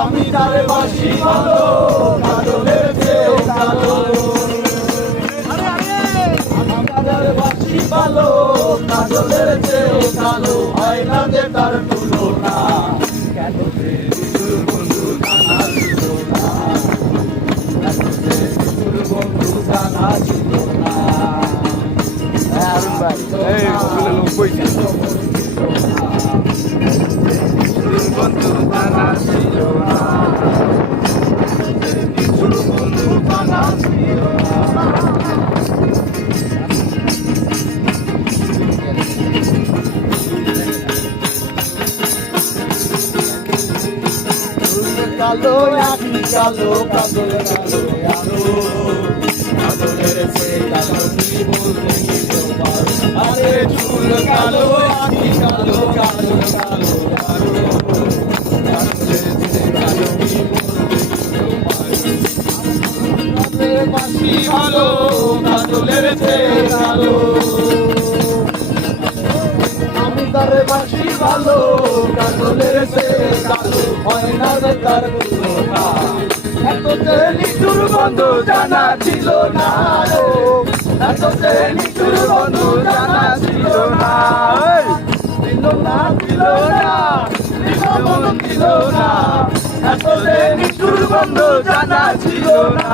আমি তারে বাসি ভালো কাজলের চেয়েও কালো আমি তারে বাসি ভালো কাজলের চেয়েও কালো হয় না যে তার তুলনা কেন যে নিশুর বন্ধু জানা ছিল না কেন যে নিশুর বন্ধু জানা ছিল না বন্ধু জানা ছিল না বন্ধু জানা ছিল না কালো আখি কালো কাজল কালো আলো কাজলের সে কালো কি বলতে কিছু পারো আরে চুল কালো আখি কালো কাজল কালো আলো কাজলের সে কালো কি বলতে কিছু পারো বাসি ভালো কাজলের সে কালো আমি তারে বাসি ভালো কাজলের সে কালো হয় না যে তার তুলনা এত যে নিশুর বন্ধু জানা ছিল না এত যে নিশুর বন্ধু জানা ছিল না ছিল না ছিল না ছিল না এত যে নিশুর বন্ধু জানা ছিল না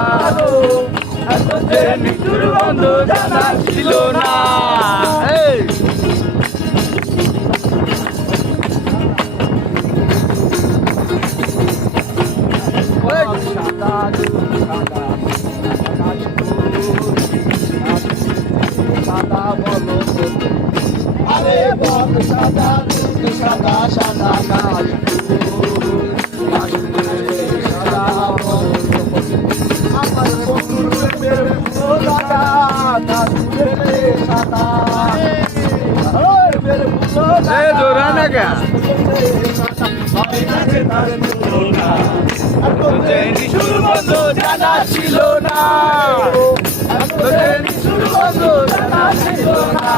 এত যে নিশুর বন্ধু জানা ছিল না আরে বল সাদা সাদা সাদা কাশ সাদা বল আমার বন্ধুর প্রেমের ফুল দাদা তুলে সাদা ওই মের ফুল এ জোরা না কে আমি কাছে তার তুলনা তোতে নিশুর বন্ধু জানা ছিল না তোতে নিশুর বন্ধু জানা ছিল না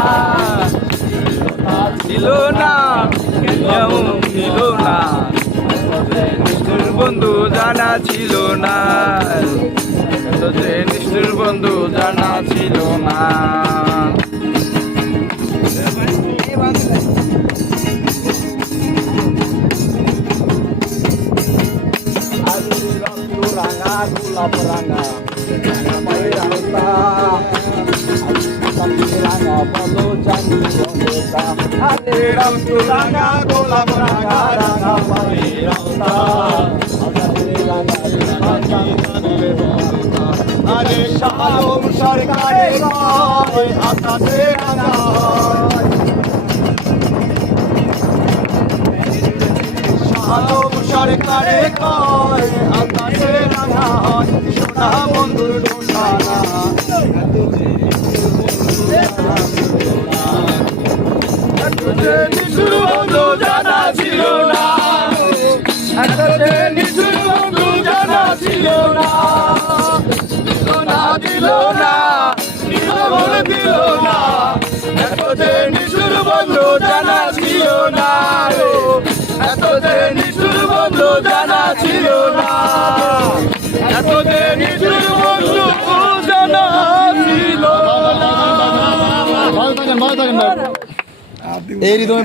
ছিল না কেমন ছিল না তোতে নিশুর বন্ধু জানা ছিল না তোতে নিশুর বন্ধু জানা ছিল না রাঙা গোলাপ রাঙা রাঙা বলো জানি আরে রাম তু রাঙা গোলাপ রাঙা রাঙা পাই রাঙা আরে শালম সরকারে কয় আকাশে রাঙা শালম সরকারে কয় আকাশে রাঙা হয় সোনা বন্ধুর ঢোকানা নিশুর বন্ধু জানা ছিল না নিশুর বন্ধু জানা ছিল না দিল না দিল না এত যে নিশুর বন্ধু জানা ছিল না এত যে নিশুর বন্ধু জানা ছিল না এত যে নিশুর বন্ধু জানা ছিল না এই রিদমে